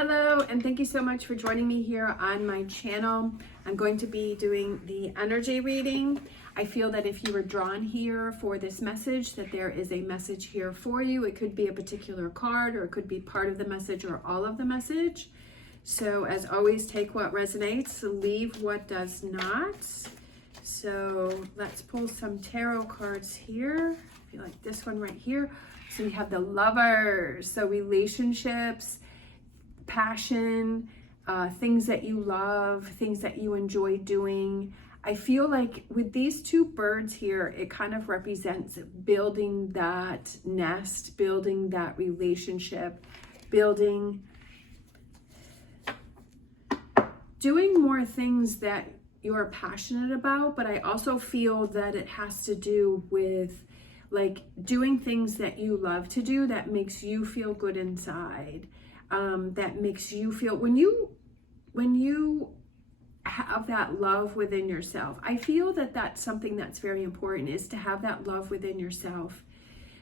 Hello, and thank you so much for joining me here on my channel. I'm going to be doing the energy reading. I feel that if you were drawn here for this message, that there is a message here for you. It could be a particular card, or it could be part of the message or all of the message. So as always, take what resonates, leave what does not. So let's pull some tarot cards here. I feel like this one right here. So we have the Lovers, so relationships, passion, things that you love, things that you enjoy doing. I feel like with these two birds here, it kind of represents building that nest, building that relationship, doing more things that you're passionate about. But I also feel that it has to do with like doing things that you love to do that makes you feel good inside. That makes you feel, when you have that love within yourself, I feel that that's something that's very important, is to have that love within yourself,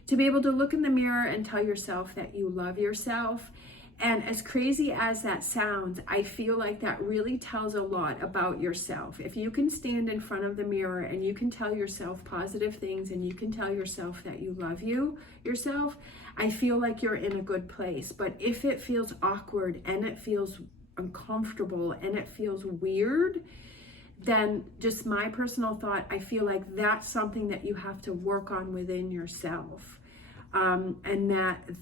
to be able to look in the mirror and tell yourself that you love yourself. And as crazy as that sounds, I feel like that really tells a lot about yourself. If you can stand in front of the mirror and you can tell yourself positive things and you can tell yourself that you love yourself, I feel like you're in a good place. But if it feels awkward and it feels uncomfortable and it feels weird, then just my personal thought, I feel like that's something that you have to work on within yourself. And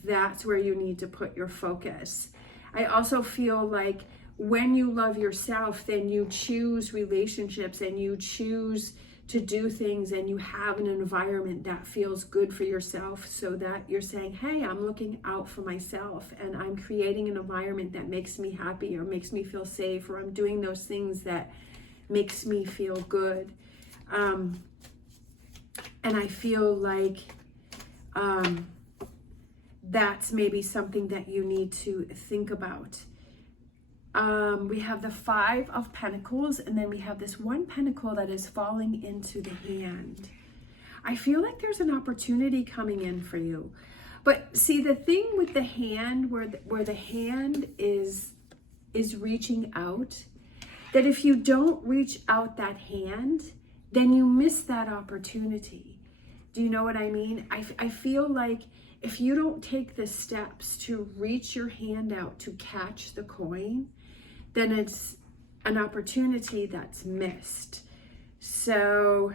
that's where you need to put your focus. I also feel like when you love yourself, then you choose relationships and you choose to do things, and you have an environment that feels good for yourself, so that you're saying, hey, I'm looking out for myself and I'm creating an environment that makes me happy or makes me feel safe, or I'm doing those things that makes me feel good. And I feel like that's maybe something that you need to think about. We have the Five of Pentacles, and then we have this one pentacle that is falling into the hand. I feel like there's an opportunity coming in for you. But see, the thing with the hand, where the hand is reaching out, that if you don't reach out that hand, then you miss that opportunity. Do you know what I mean? I feel like if you don't take the steps to reach your hand out to catch the coin, then it's an opportunity that's missed. So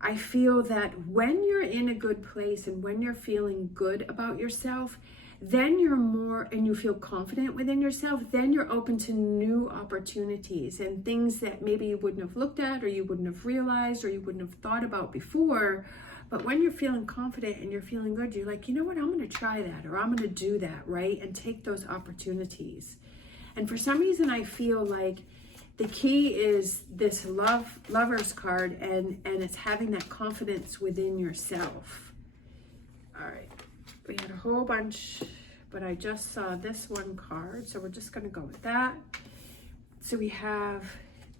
I feel that when you're in a good place and when you're feeling good about yourself, then you're more, and you feel confident within yourself, then you're open to new opportunities and things that maybe you wouldn't have looked at, or you wouldn't have realized, or you wouldn't have thought about before. But when you're feeling confident and you're feeling good, you're like, you know what, I'm going to try that, or I'm going to do that, right? And take those opportunities. And for some reason, I feel like the key is this Lovers card, and it's having that confidence within yourself. All right. We had a whole bunch, but I just saw this one card, so we're just going to go with that. So we have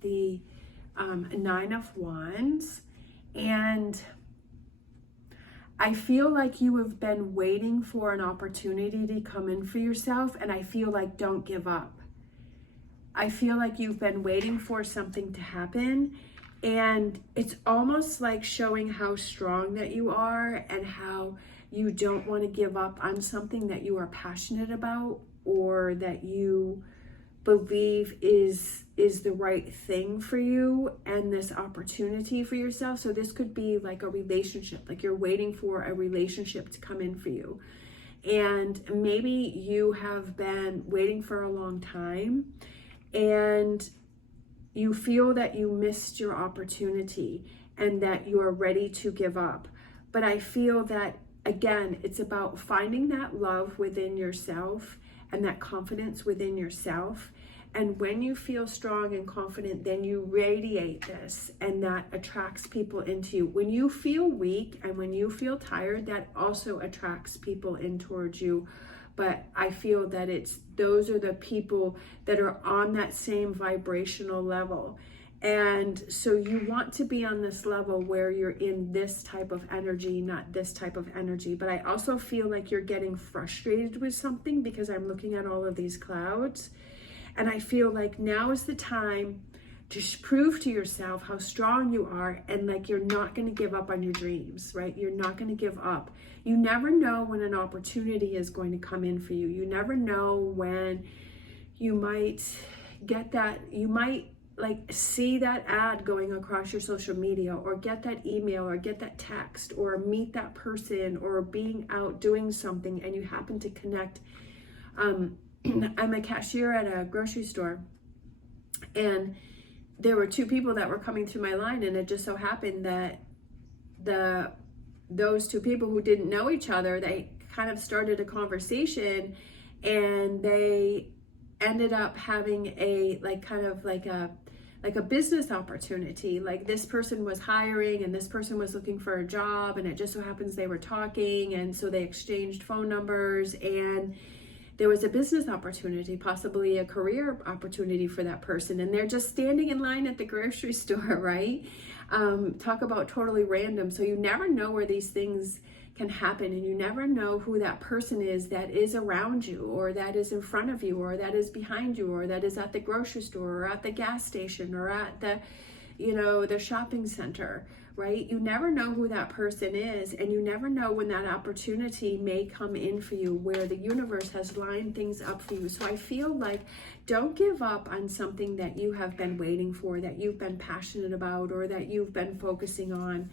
the Nine of Wands, and I feel like you have been waiting for an opportunity to come in for yourself, and I feel like don't give up. I feel like you've been waiting for something to happen, and it's almost like showing how strong that you are and how you don't want to give up on something that you are passionate about, or that you believe is the right thing for you and this opportunity for yourself. So this could be like a relationship, like you're waiting for a relationship to come in for you. And maybe you have been waiting for a long time and you feel that you missed your opportunity and that you are ready to give up. But I feel that, again, it's about finding that love within yourself and that confidence within yourself. And when you feel strong and confident, then you radiate this, and that attracts people into you. When you feel weak and when you feel tired, that also attracts people in towards you. But I feel that those are the people that are on that same vibrational level. And so you want to be on this level where you're in this type of energy, not this type of energy. But I also feel like you're getting frustrated with something, because I'm looking at all of these clouds. And I feel like now is the time to prove to yourself how strong you are, and like you're not going to give up on your dreams, right? You're not going to give up. You never know when an opportunity is going to come in for you. You never know when you might get that, you might like see that ad going across your social media, or get that email, or get that text, or meet that person, or being out doing something and you happen to connect. I'm a cashier at a grocery store, and there were two people that were coming through my line, and it just so happened that those two people who didn't know each other, they kind of started a conversation, and they ended up having a like a business opportunity. Like this person was hiring and this person was looking for a job, and it just so happens they were talking, and so they exchanged phone numbers, and there was a business opportunity, possibly a career opportunity for that person, and they're just standing in line at the grocery store, right? Talk about totally random. So you never know where these things can happen, and you never know who that person is that is around you, or that is in front of you, or that is behind you, or that is at the grocery store, or at the gas station, or at the, the shopping center, right? You never know who that person is, and you never know when that opportunity may come in for you, where the universe has lined things up for you. So I feel like don't give up on something that you have been waiting for, that you've been passionate about, or that you've been focusing on.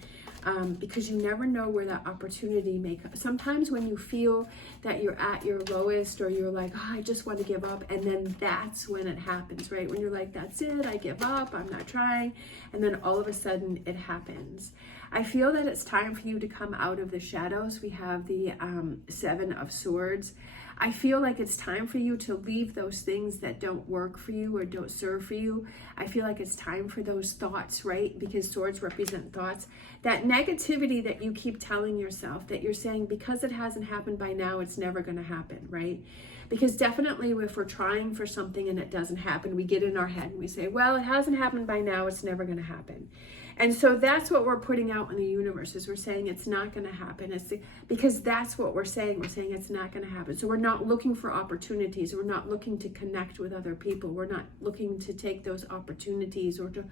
Because you never know where that opportunity may come. Sometimes when you feel that you're at your lowest, or you're like, oh, I just want to give up, and then that's when it happens, right? When you're like, that's it, I give up, I'm not trying, and then all of a sudden it happens. I feel that it's time for you to come out of the shadows. We have the Seven of Swords. I feel like it's time for you to leave those things that don't work for you or don't serve for you. I feel like it's time for those thoughts, right? Because swords represent thoughts. That negativity that you keep telling yourself, that you're saying, because it hasn't happened by now, it's never going to happen, right? Because definitely if we're trying for something and it doesn't happen, we get in our head and we say, well, it hasn't happened by now, it's never going to happen. And so that's what we're putting out in the universe, is we're saying it's not going to happen. Because that's what we're saying. We're saying it's not going to happen. So we're not looking for opportunities. We're not looking to connect with other people. We're not looking to take those opportunities or to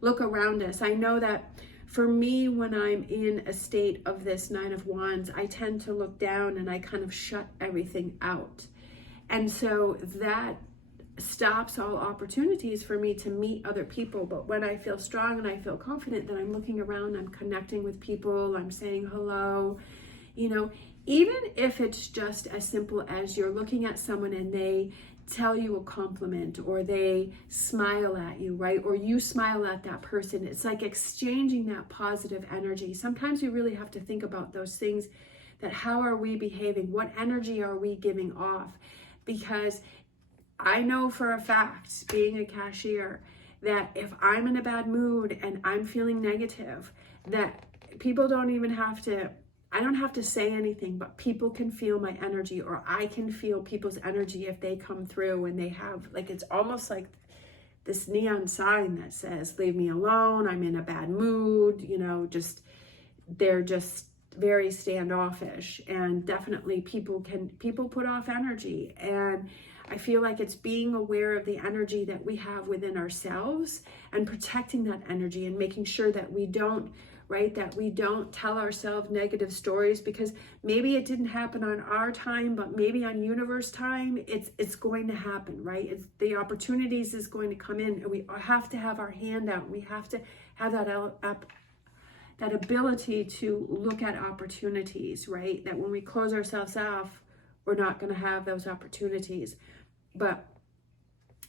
look around us. I know that for me, when I'm in a state of this Nine of Wands, I tend to look down and I kind of shut everything out. And so that stops all opportunities for me to meet other people. But when I feel strong and I feel confident, then I'm looking around, I'm connecting with people, I'm saying hello, even if it's just as simple as you're looking at someone and they tell you a compliment, or they smile at you, right? Or you smile at that person. It's like exchanging that positive energy. Sometimes we really have to think about those things, that how are we behaving? What energy are we giving off? Because I know for a fact, being a cashier, that if I'm in a bad mood and I'm feeling negative, that people don't even have to, I don't have to say anything, but people can feel my energy, or I can feel people's energy if they come through and they have, like, it's almost like this neon sign that says, leave me alone, I'm in a bad mood, they're just very standoffish. And definitely people put off energy. And I feel like it's being aware of the energy that we have within ourselves and protecting that energy, and making sure that we don't, right, that we don't tell ourselves negative stories, because maybe it didn't happen on our time, but maybe on universe time, it's going to happen, right? The opportunities is going to come in, and we have to have our hand out. We have to have that ability to look at opportunities, right? That when we close ourselves off, we're not going to have those opportunities.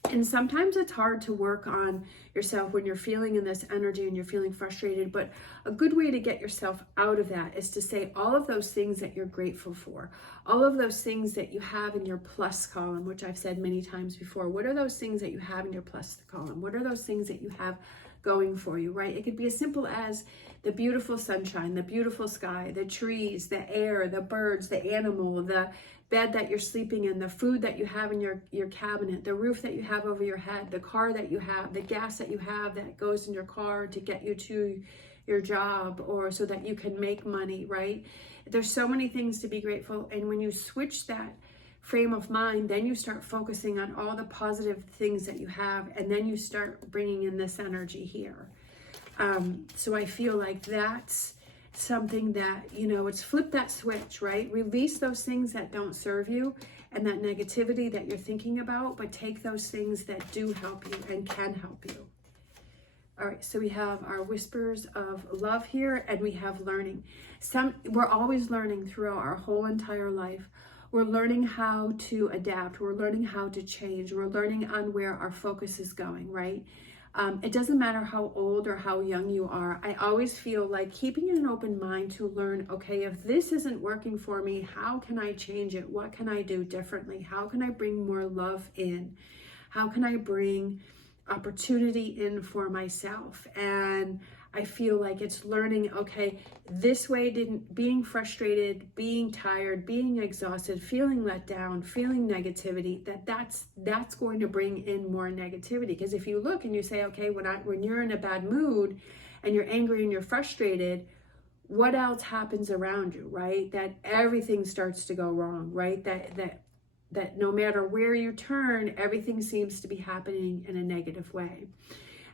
And sometimes it's hard to work on yourself when you're feeling in this energy and you're feeling frustrated. But a good way to get yourself out of that is to say all of those things that you're grateful for, all of those things that you have in your plus column, which I've said many times before. What are those things that you have in your plus column? What are those things that you have going for you, right? It could be as simple as the beautiful sunshine, the beautiful sky, the trees, the air, the birds, the animal, bed that you're sleeping in, the food that you have in your cabinet, the roof that you have over your head, the car that you have, the gas that you have that goes in your car to get you to your job or so that you can make money, right? There's so many things to be grateful. And when you switch that frame of mind, then you start focusing on all the positive things that you have, and then you start bringing in this energy here. So I feel like that's something that, you know, it's flip that switch, right? Release those things that don't serve you and that negativity that you're thinking about, but take those things that do help you and can help you. All right, so we have our whispers of love here, and we have learning. We're always learning throughout our whole entire life. We're learning how to adapt. We're learning how to change. We're learning on where our focus is going, right? It doesn't matter how old or how young you are. I always feel like keeping an open mind to learn, okay, if this isn't working for me, how can I change it? What can I do differently? How can I bring more love in? How can I bring opportunity in for myself? And I feel like it's learning, okay, this way being frustrated, being tired, being exhausted, feeling let down, feeling negativity, that's going to bring in more negativity. Because if you look and you say, okay, when you're in a bad mood and you're angry and you're frustrated, what else happens around you, right? That everything starts to go wrong, right? That no matter where you turn, everything seems to be happening in a negative way.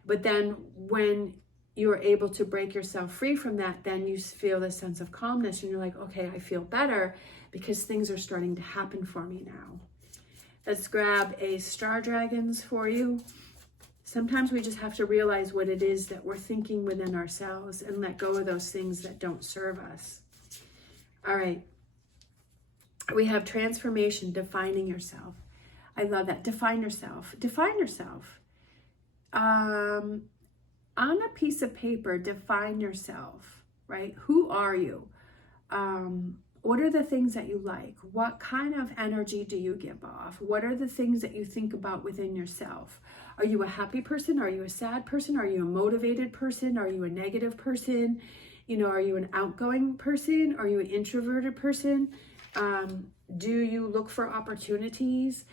But then when you're able to break yourself free from that, then you feel this sense of calmness and you're like, okay, I feel better because things are starting to happen for me now. Let's grab a Star Dragons for you. Sometimes we just have to realize what it is that we're thinking within ourselves and let go of those things that don't serve us. All right. We have transformation, defining yourself. I love that. Define yourself. Define yourself. On a piece of paper, define yourself, right? Who are you? What are the things that you like? What kind of energy do you give off? What are the things that you think about within yourself? Are you a happy person? Are you a sad person? Are you a motivated person? Are you a negative person? You know, are you an outgoing person? Are you an introverted person? Do you look for opportunities?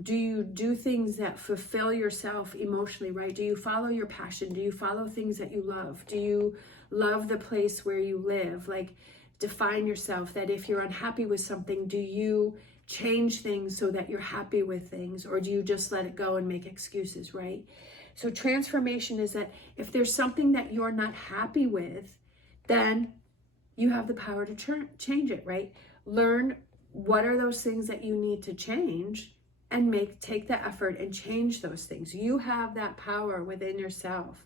Do you do things that fulfill yourself emotionally, right? Do you follow your passion? Do you follow things that you love? Do you love the place where you live? Like, define yourself. That if you're unhappy with something, do you change things so that you're happy with things? Or do you just let it go and make excuses, right? So transformation is that if there's something that you're not happy with, then you have the power to change it, right? Learn what are those things that you need to change and take the effort and change those things. You have that power within yourself,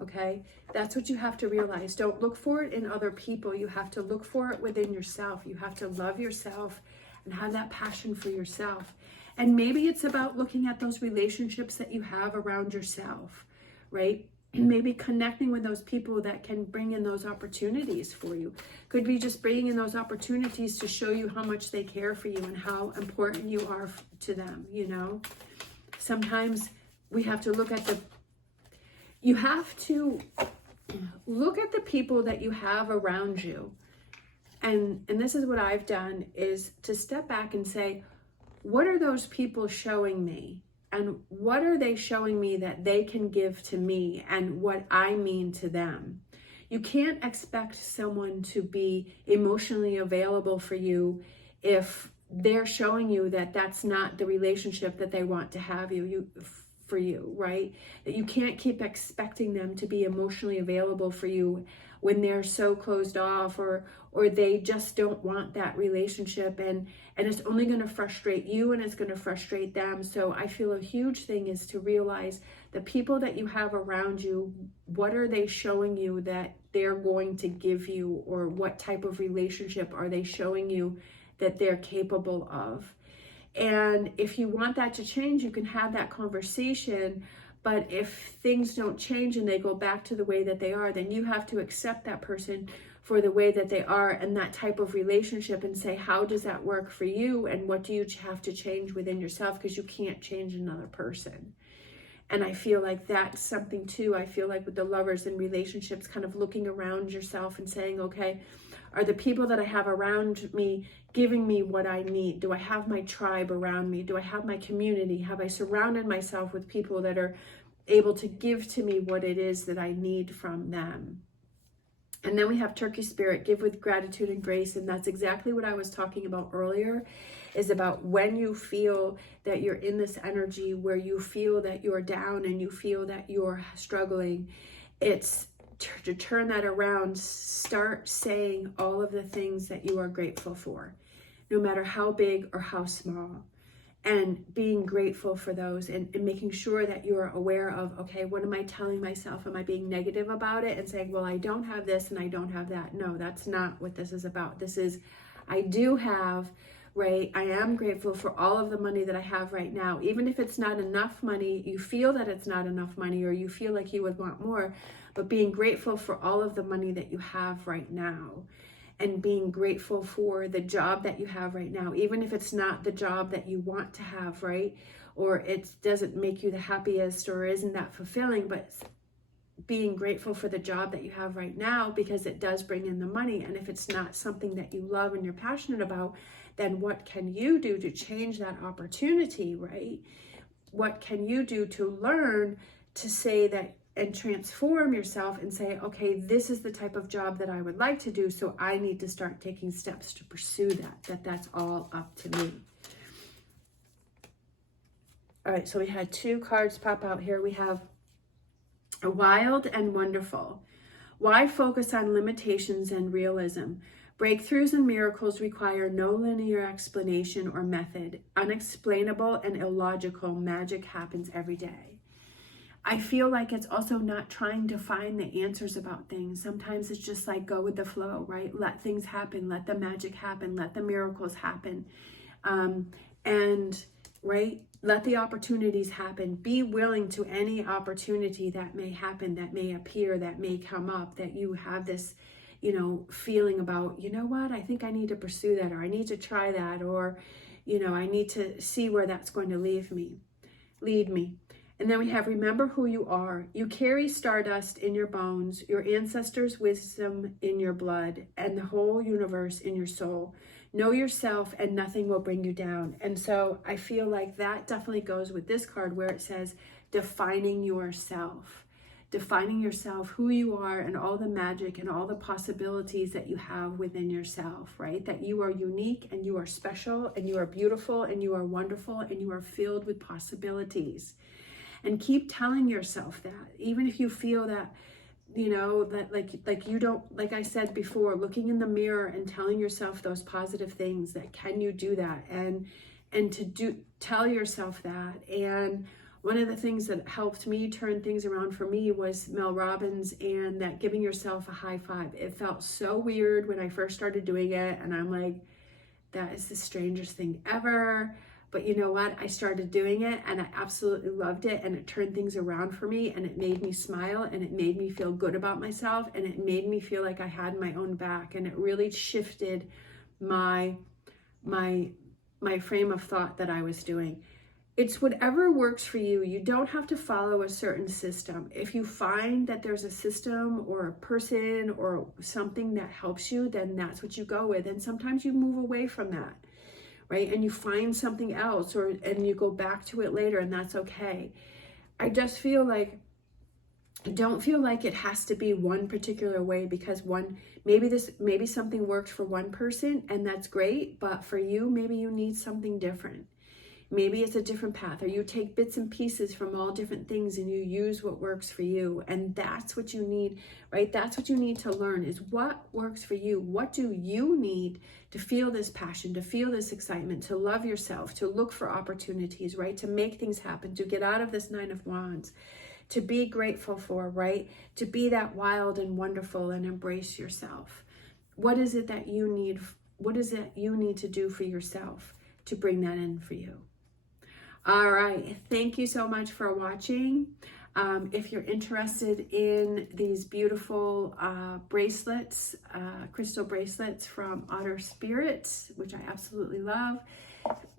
okay? That's what you have to realize. Don't look for it in other people. You have to look for it within yourself. You have to love yourself and have that passion for yourself. And maybe it's about looking at those relationships that you have around yourself, right? Maybe connecting with those people that can bring in those opportunities for you. Could be just bringing in those opportunities to show you how much they care for you and how important you are to them, you know? Sometimes we have to look at you have to look at the people that you have around you. And this is what I've done, is to step back and say, what are those people showing me? And what are they showing me that they can give to me and what I mean to them? You can't expect someone to be emotionally available for you if they're showing you that that's not the relationship that they want to have for you, right? That you can't keep expecting them to be emotionally available for you when they're so closed off or they just don't want that relationship, and it's only going to frustrate you and it's going to frustrate them. So I feel a huge thing is to realize the people that you have around you, what are they showing you that they're going to give you, or what type of relationship are they showing you that they're capable of? And if you want that to change, you can have that conversation. But if things don't change and they go back to the way that they are, then you have to accept that person for the way that they are and that type of relationship and say, how does that work for you? And what do you have to change within yourself? Because you can't change another person. And I feel like that's something too. I feel like with the lovers and relationships, kind of looking around yourself and saying, okay, Are the people that I have around me giving me what I need? Do I have my tribe around me? Do I have my community? Have I surrounded myself with people that are able to give to me what it is that I need from them? And then we have Turkey Spirit, give with gratitude and grace. And that's exactly what I was talking about earlier, is about when you feel that you're in this energy where you feel that you're down and you feel that you're struggling. It's to turn that around, start saying all of the things that you are grateful for, no matter how big or how small. And being grateful for those and making sure that you're aware of, okay, what am I telling myself? Am I being negative about it and saying, well, I don't have this and I don't have that? No, that's not what this is about. This is, I do have, right? I am grateful for all of the money that I have right now. Even if it's not enough money, you feel that it's not enough money, or you feel like you would want more, but being grateful for all of the money that you have right now. And being grateful for the job that you have right now, even if it's not the job that you want to have, right? Or it doesn't make you the happiest or isn't that fulfilling, but being grateful for the job that you have right now because it does bring in the money. And if it's not something that you love and you're passionate about, then what can you do to change that opportunity, right? What can you do to learn to say that and transform yourself and say, okay, this is the type of job that I would like to do, so I need to start taking steps to pursue that. That's all up to me. All right, so we had 2 cards pop out here. We have a wild and wonderful. Why focus on limitations and realism? Breakthroughs and miracles require no linear explanation or method. Unexplainable and illogical magic happens every day. I feel like it's also not trying to find the answers about things. Sometimes it's just like go with the flow, right? Let things happen. Let the magic happen. Let the miracles happen. And right, let the opportunities happen. Be willing to any opportunity that may happen, that may appear, that may come up, that you have this, feeling about, you know what, I think I need to pursue that, or I need to try that, or, I need to see where that's going to lead me. And then we have, remember who you are. You carry stardust in your bones, your ancestors' wisdom in your blood, and the whole universe in your soul. Know yourself and nothing will bring you down. And so I feel like that definitely goes with this card where it says defining yourself. Defining yourself, who you are, and all the magic and all the possibilities that you have within yourself, right? That you are unique and you are special and you are beautiful and you are wonderful and you are filled with possibilities. And keep telling yourself that, even if you feel that, that like you don't, like I said before, looking in the mirror and telling yourself those positive things, that can you do that? And tell yourself that. And one of the things that helped me turn things around for me was Mel Robbins and that giving yourself a high five. It felt so weird when I first started doing it. And I'm like, that is the strangest thing ever. But you know what? I started doing it and I absolutely loved it, and it turned things around for me, and it made me smile, and it made me feel good about myself, and it made me feel like I had my own back, and it really shifted my frame of thought that I was doing. It's whatever works for you. You don't have to follow a certain system. If you find that there's a system or a person or something that helps you, then that's what you go with. And sometimes you move away from that. Right? And you find something else, and you go back to it later, and that's okay. I just feel like, don't feel like it has to be one particular way, because maybe something works for one person and that's great, but for you, maybe you need something different. Maybe it's a different path, or you take bits and pieces from all different things and you use what works for you. And that's what you need, right? That's what you need to learn, is what works for you. What do you need to feel this passion, to feel this excitement, to love yourself, to look for opportunities, right? To make things happen, to get out of this 9 of Wands, to be grateful for, right? To be that wild and wonderful and embrace yourself. What is it that you need? What is it you need to do for yourself to bring that in for you? All right, thank you so much for watching. If you're interested in these beautiful bracelets, crystal bracelets from Otter Spirits, which I absolutely love,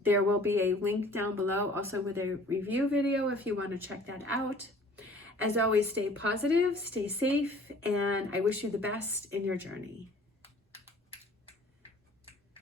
there will be a link down below, also with a review video if you want to check that out. As always, stay positive, stay safe, and I wish you the best in your journey.